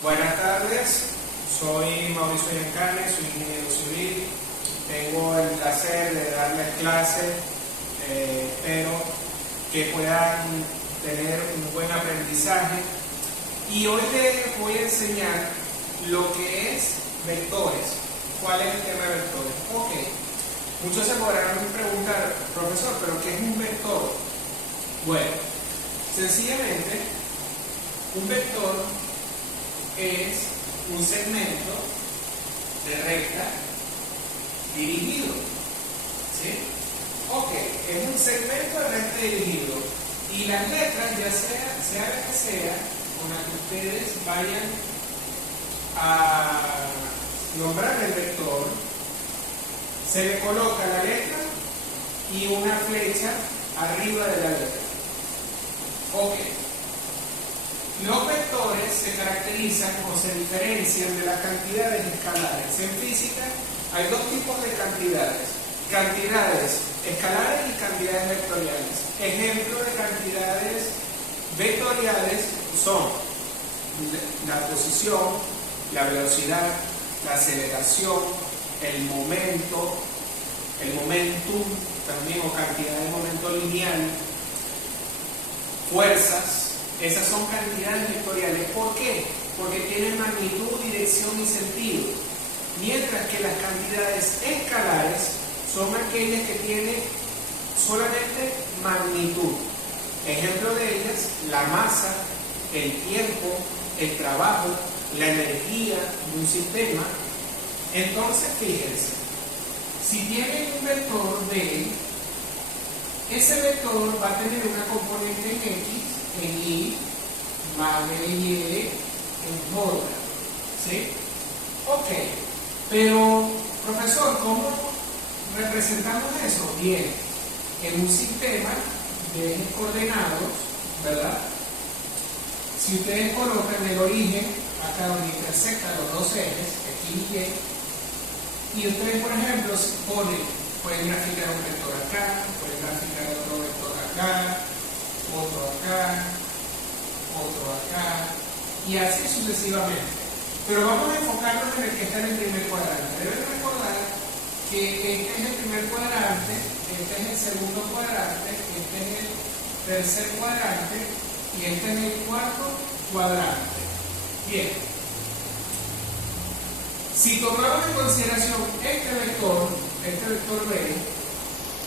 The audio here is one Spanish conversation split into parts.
Buenas tardes, soy Mauricio Yancane, soy ingeniero civil. Tengo el placer de darles clases, espero que puedan tener un buen aprendizaje. Y hoy les voy a enseñar lo que es vectores. ¿Cuál es el tema de vectores? Ok, muchos se podrán preguntar, profesor, ¿pero qué es un vector? Bueno, sencillamente, un vector es un segmento de recta dirigido, ¿sí? Ok, es un segmento de recta dirigido y las letras, ya sea la que sea, con la que ustedes vayan a nombrar el vector, se le coloca la letra y una flecha arriba de la letra. Ok. Los vectores se caracterizan o se diferencian de las cantidades escalares. En física hay dos tipos de cantidades: cantidades escalares y cantidades vectoriales. Ejemplos de cantidades vectoriales son la posición, la velocidad, la aceleración, el momento, el momentum también, o cantidad de momento lineal, fuerzas. Esas son cantidades vectoriales. ¿Por qué? Porque tienen magnitud, dirección y sentido. Mientras que las cantidades escalares son aquellas que tienen solamente magnitud. Ejemplo de ellas: la masa, el tiempo, el trabajo, la energía de un sistema. Entonces, fíjense, si tienen un vector B, ese vector va a tener una componente en X, en Y, más BY, en J, ¿sí? Ok, pero, profesor, ¿cómo representamos eso? Bien, en un sistema de ejes coordenados, ¿verdad? Si ustedes colocan el origen acá donde intersectan los dos ejes, X y ustedes, por ejemplo, pueden graficar un vector acá, pueden graficar otro vector acá, otro acá, otro acá, y así sucesivamente. Pero vamos a enfocarnos en el que está en el primer cuadrante. Deben recordar que este es el primer cuadrante, este es el segundo cuadrante, este es el tercer cuadrante y este es el cuarto cuadrante. Bien, si tomamos en consideración este vector B,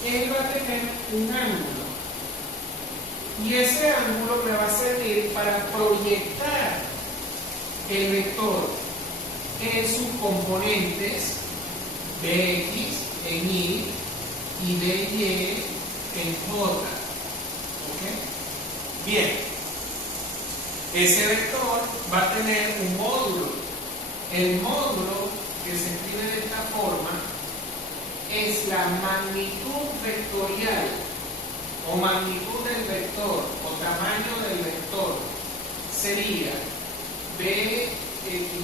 él va a tener un ángulo. Y ese ángulo me va a servir para proyectar el vector en sus componentes Bx en Y y By en J. ¿Ok? Bien. Ese vector va a tener un módulo. El módulo, que se escribe de esta forma, es la magnitud vectorial o magnitud del vector o tamaño del vector. Sería Bx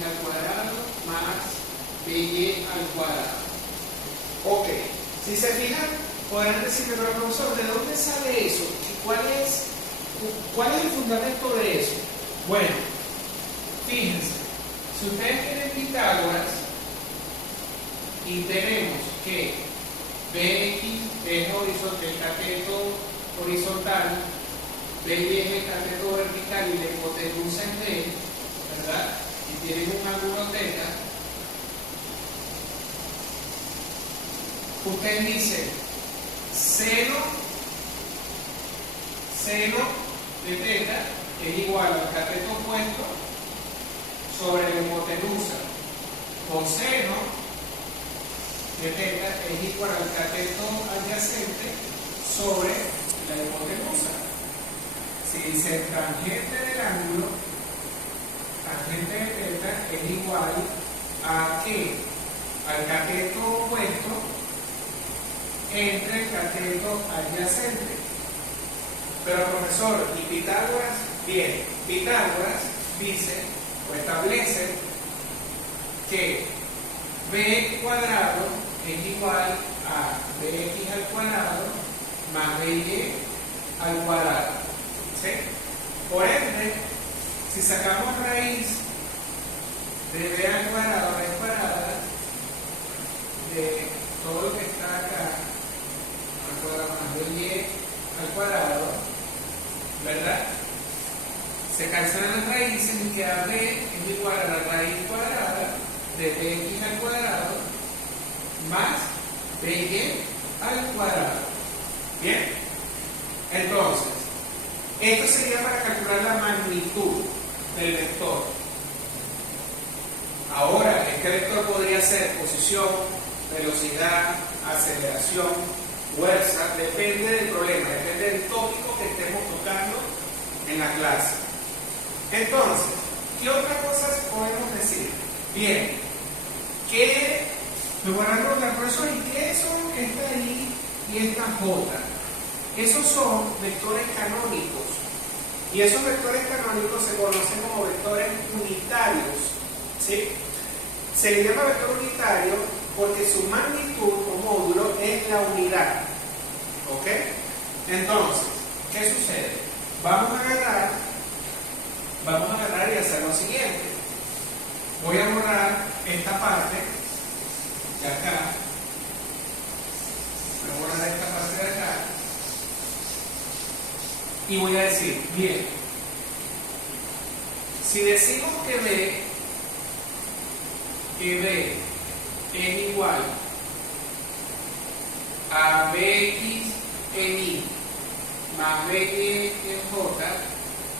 al cuadrado más By al cuadrado. Ok, si se fijan, podrán decirme, pero profesor, ¿de dónde sale eso? ¿Cuál es el fundamento de eso? Bueno, fíjense, si ustedes tienen Pitágoras y tenemos que Bx es el cateto horizontal, By es el cateto vertical y la hipotenusa es D, ¿verdad? Y tienen un ángulo θ, ustedes dicen seno de θ es igual al cateto opuesto sobre la hipotenusa. Coseno de θ es igual al cateto adyacente sobre la hipotenusa. Si dice tangente del ángulo, tangente de θ es igual a ¿qué? Al cateto opuesto entre el cateto adyacente. Pero profesor, ¿y Pitágoras? Bien, Pitágoras dice o establece que b cuadrado es igual a bx al cuadrado más by al cuadrado. ¿Sí? Por ende, si sacamos raíz de b al cuadrado, raíz cuadrada, de todo lo que está acá, al cuadrado más de y al cuadrado, ¿verdad? Se cancelan las raíces y queda b es igual a la raíz cuadrada de bx al cuadrado más by al cuadrado. ¿Bien? Entonces, esto sería para calcular la magnitud del vector. Ahora, este vector podría ser posición, velocidad, aceleración, fuerza, depende del problema, depende del tópico que estemos tocando en la clase. Entonces, ¿qué otras cosas podemos decir? Bien, me voy a preguntar, profesor, ¿y qué son esta I y esta J? Esos son vectores canónicos. Y esos vectores canónicos se conocen como vectores unitarios. ¿Sí? Se le llama vector unitario porque su magnitud o módulo es la unidad. ¿Ok? Entonces, ¿qué sucede? Vamos a agarrar y hacer lo siguiente. Voy a borrar esta parte de acá. Voy a borrar esta parte de acá. Y voy a decir, bien, si decimos que B es igual a Bx en Y más By en J,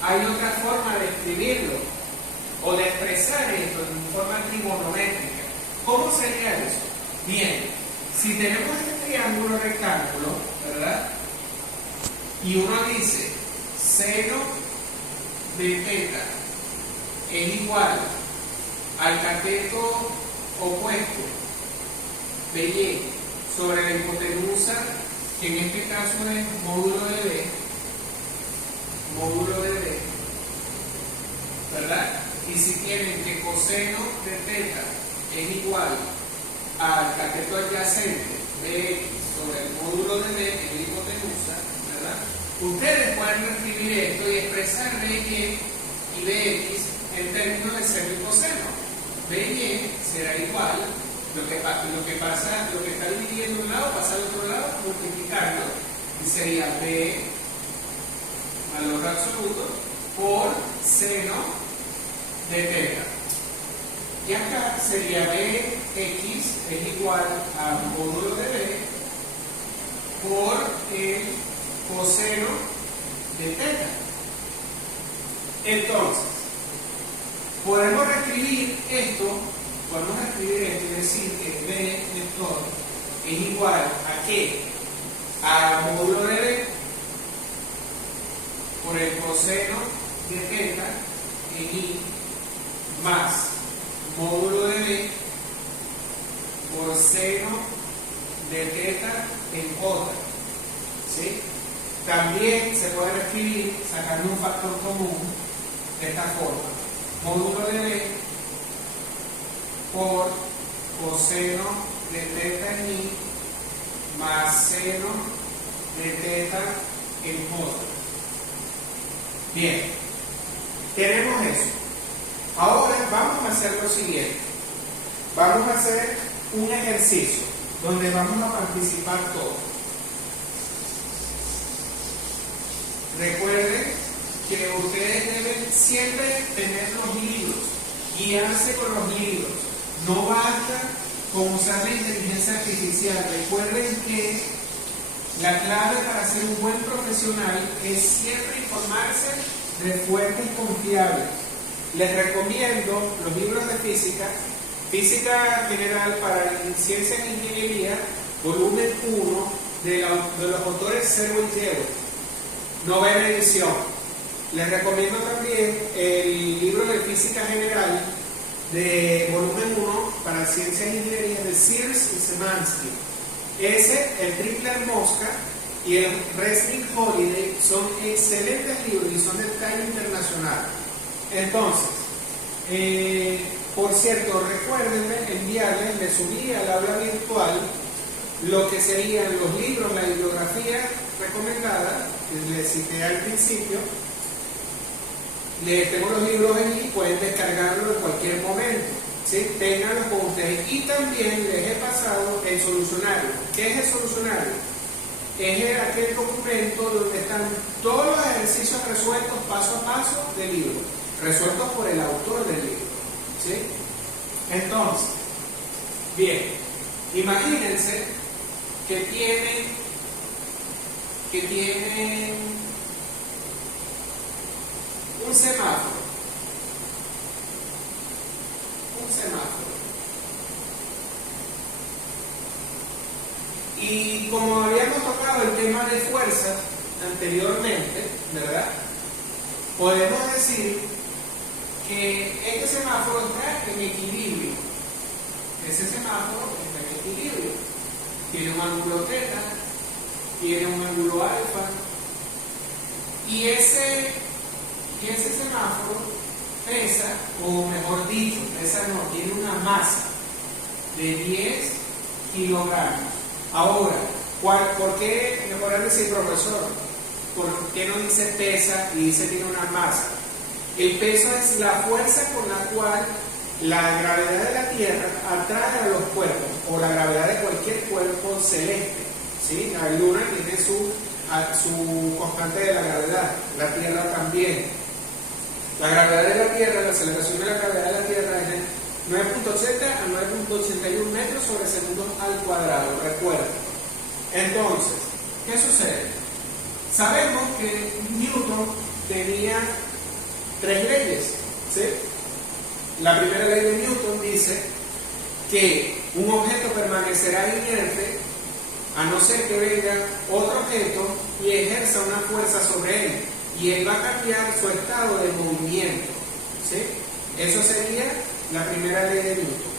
hay otra forma de escribirlo o de expresar esto en forma trigonométrica. ¿Cómo sería eso? Bien, si tenemos este triángulo rectángulo, ¿verdad? Y uno dice seno de θ es igual al cateto opuesto de Y sobre la hipotenusa, que en este caso es módulo de B, ¿verdad? Y si tienen que coseno de θ es igual al cateto adyacente de X sobre el módulo de B, que es la hipotenusa, ¿verdad? Ustedes pueden escribir esto y expresar By y Bx en términos de seno y coseno. By será igual, lo que está dividiendo un lado pasa al otro lado multiplicando, y sería B valor absoluto por seno de θ. Y acá sería Bx es igual a módulo de B por el coseno de θ. Entonces, podemos reescribir esto y decir que B vector es igual a ¿qué? A módulo de B por el coseno de θ en I más módulo de B por seno de θ en J. ¿Sí? También se puede escribir sacando un factor común de esta forma: módulo de B por coseno de θ en I más seno de θ en J. Bien, tenemos eso. Ahora vamos a hacer lo siguiente. Vamos a hacer un ejercicio donde vamos a participar todos. Recuerden que ustedes deben siempre tener los libros, guiarse con los libros. No basta con usar la inteligencia artificial. Recuerden que la clave para ser un buen profesional es siempre informarse de fuentes confiables. Les recomiendo los libros de Física General para Ciencias e Ingeniería, volumen 1, de los autores Servo y Diego, novena edición. Les recomiendo también el libro de Física General de volumen 1 para Ciencias e Ingeniería de Sears y Szymanski. Ese, el Triple Mosca y el Resnick Holiday son excelentes libros y son de talla internacional. Entonces, por cierto, recuérdenme enviarles, les subí al aula virtual lo que serían los libros, la bibliografía recomendada, que les cité al principio. Les tengo los libros allí, pueden descargarlo en cualquier momento. ¿sí? Ténganlo con ustedes. Y también les he pasado el solucionario. ¿Qué es el solucionario? Es aquel documento donde están todos los ejercicios resueltos paso a paso del libro, resueltos por el autor del libro, ¿sí? Entonces, bien, imagínense que tienen un semáforo. Y como habíamos tocado el tema de fuerza anteriormente, ¿verdad? Podemos decir que este semáforo está en equilibrio. Ese semáforo está en equilibrio. Tiene un ángulo θ, tiene un ángulo alfa, y ese semáforo pesa, o mejor dicho, tiene una masa de 10 kilogramos. Ahora, ¿por qué me podrán decir, profesor? ¿Por qué no dice pesa y dice tiene una masa? El peso es la fuerza con la cual la gravedad de la Tierra atrae a los cuerpos, o la gravedad de cualquier cuerpo celeste, ¿sí? La Luna tiene su constante de la gravedad, la Tierra también. La gravedad de la Tierra, la aceleración de la gravedad de la Tierra es de 9.80 a 9.81 metros sobre segundo al cuadrado, recuerda. Entonces, ¿qué sucede? Sabemos que Newton tenía 3 leyes, ¿sí? La primera ley de Newton dice que un objeto permanecerá inerte a no ser que venga otro objeto y ejerza una fuerza sobre él, y él va a cambiar su estado de movimiento, ¿sí? Eso sería la primera ley de Newton.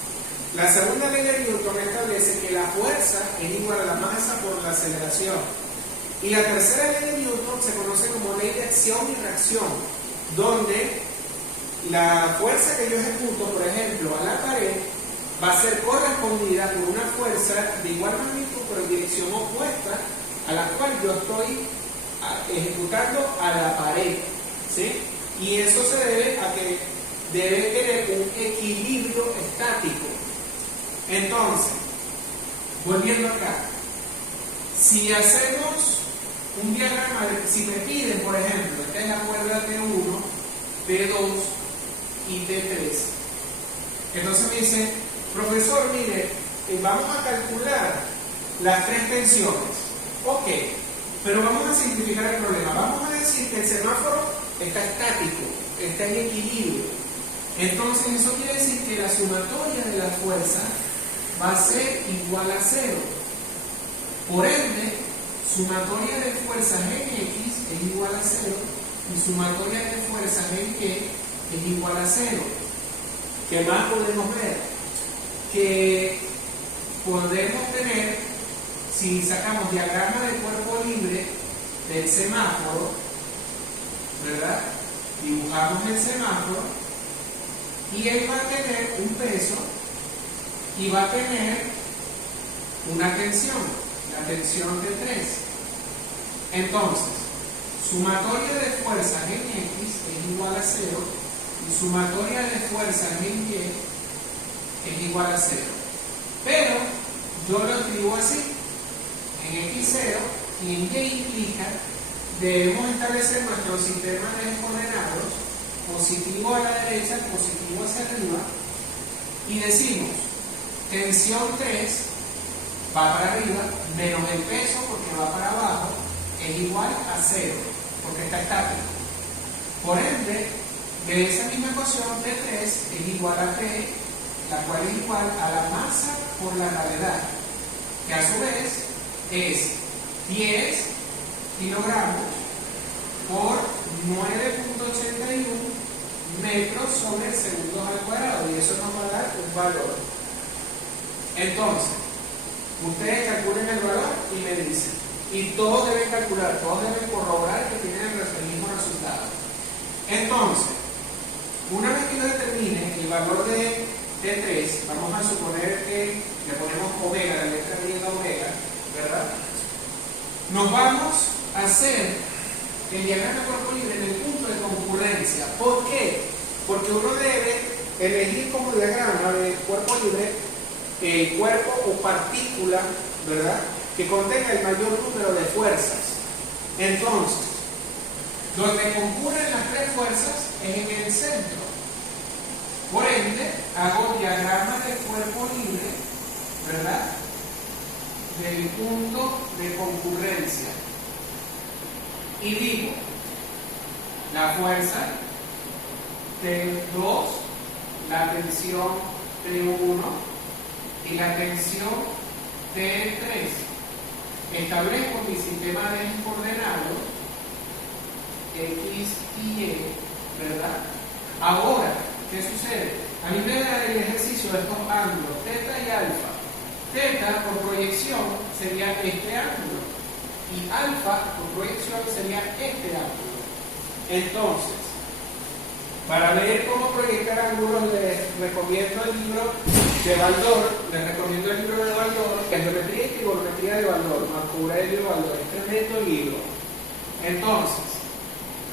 La segunda ley de Newton establece que la fuerza es igual a la masa por la aceleración. Y la tercera ley de Newton se conoce como ley de acción y reacción, donde la fuerza que yo ejecuto, por ejemplo, a la pared, va a ser correspondida por una fuerza de igual magnitud pero en dirección opuesta a la cual yo estoy ejecutando a la pared, ¿sí? Y eso se debe a que debe tener un equilibrio estático. Entonces, volviendo acá, si hacemos un diagrama, si me piden, por ejemplo, esta es la cuerda T1, T2 y T3, entonces me dice, profesor, mire, vamos a calcular las 3 tensiones. Ok, pero vamos a simplificar el problema. Vamos a decir que el semáforo está estático, está en equilibrio. Entonces eso quiere decir que la sumatoria de la fuerza va a ser igual a 0. Por ende, sumatoria de fuerzas en X es igual a 0 y sumatoria de fuerzas en Y es igual a 0. ¿Qué más podemos ver? Que podemos tener, si sacamos diagrama de cuerpo libre del semáforo, ¿verdad? Dibujamos el semáforo y él va a tener un peso y va a tener una tensión, la tensión T3. Entonces, sumatoria de fuerzas en X es igual a 0 y sumatoria de fuerzas en Y es igual a 0. Pero yo lo escribo así, en X0 y en Y implica debemos establecer nuestro sistema de coordenadas, positivo a la derecha, positivo hacia arriba, y decimos tensión 3 va para arriba, menos el peso porque va para abajo, es igual a 0, porque está estático. Por ende, de esa misma ecuación, T3 es igual a T, la cual es igual a la masa por la gravedad, que a su vez es 10 kilogramos por 9.81 metros sobre segundos al cuadrado, y eso nos va a dar un valor. Entonces, ustedes calculen el valor y me dicen, y todos deben calcular, todos deben corroborar que tienen el mismo resultado. Entonces, una vez que yo determine el valor de T3, vamos a suponer que le ponemos omega, la letra griega omega, ¿verdad? Nos vamos a hacer el diagrama de cuerpo libre en el punto de concurrencia. ¿Por qué? Porque uno debe elegir como diagrama de cuerpo libre el cuerpo o partícula, ¿verdad?, que contenga el mayor número de fuerzas. Entonces, donde concurren las tres fuerzas es en el centro. Por ende, hago diagrama del cuerpo libre, ¿verdad?, del punto de concurrencia. Y digo, la fuerza T2, la tensión T1 y la tensión T3. Establezco mi sistema de ejes coordenados X y Y, ¿verdad? Ahora, ¿qué sucede? A mí me da el ejercicio de estos ángulos, teta y alfa. Teta por proyección sería este ángulo y alfa por proyección sería este ángulo. Entonces, para ver cómo proyectar ángulos les recomiendo el libro de Baldor, Geometría y Trigonometría de Baldor, Marco Aurelio Baldor, es tremendo libro. Entonces,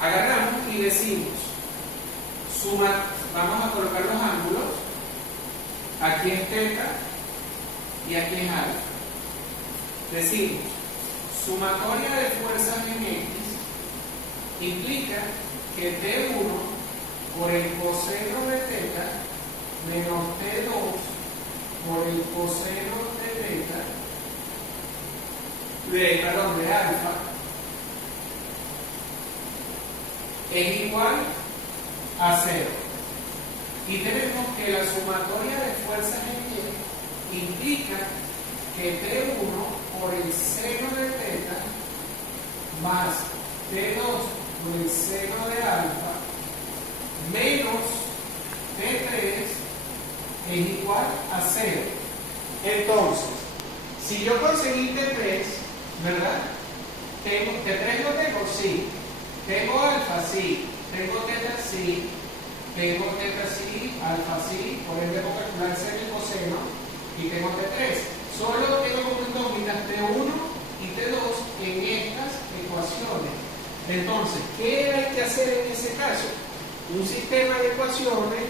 agarramos y decimos, vamos a colocar los ángulos, aquí es teta y aquí es alfa. Decimos, sumatoria de fuerzas en X implica que T1 por el coseno de teta menos T2 por el coseno de teta, de alfa, es igual a 0. Y tenemos que la sumatoria de fuerzas en Y implica que T1 por el seno de teta más T2 por el seno de alfa menos T3 es igual a 0. Entonces, si yo conseguí T3, ¿verdad? T3 lo tengo, sí. Tengo alfa, sí. Tengo teta, sí. Tengo teta, sí. Alfa, sí. Por ende, puedo calcular seno y coseno. Y tengo T3. Solo tengo como indóminas T1 y T2 en estas ecuaciones. Entonces, ¿qué hay que hacer en ese caso? Un sistema de ecuaciones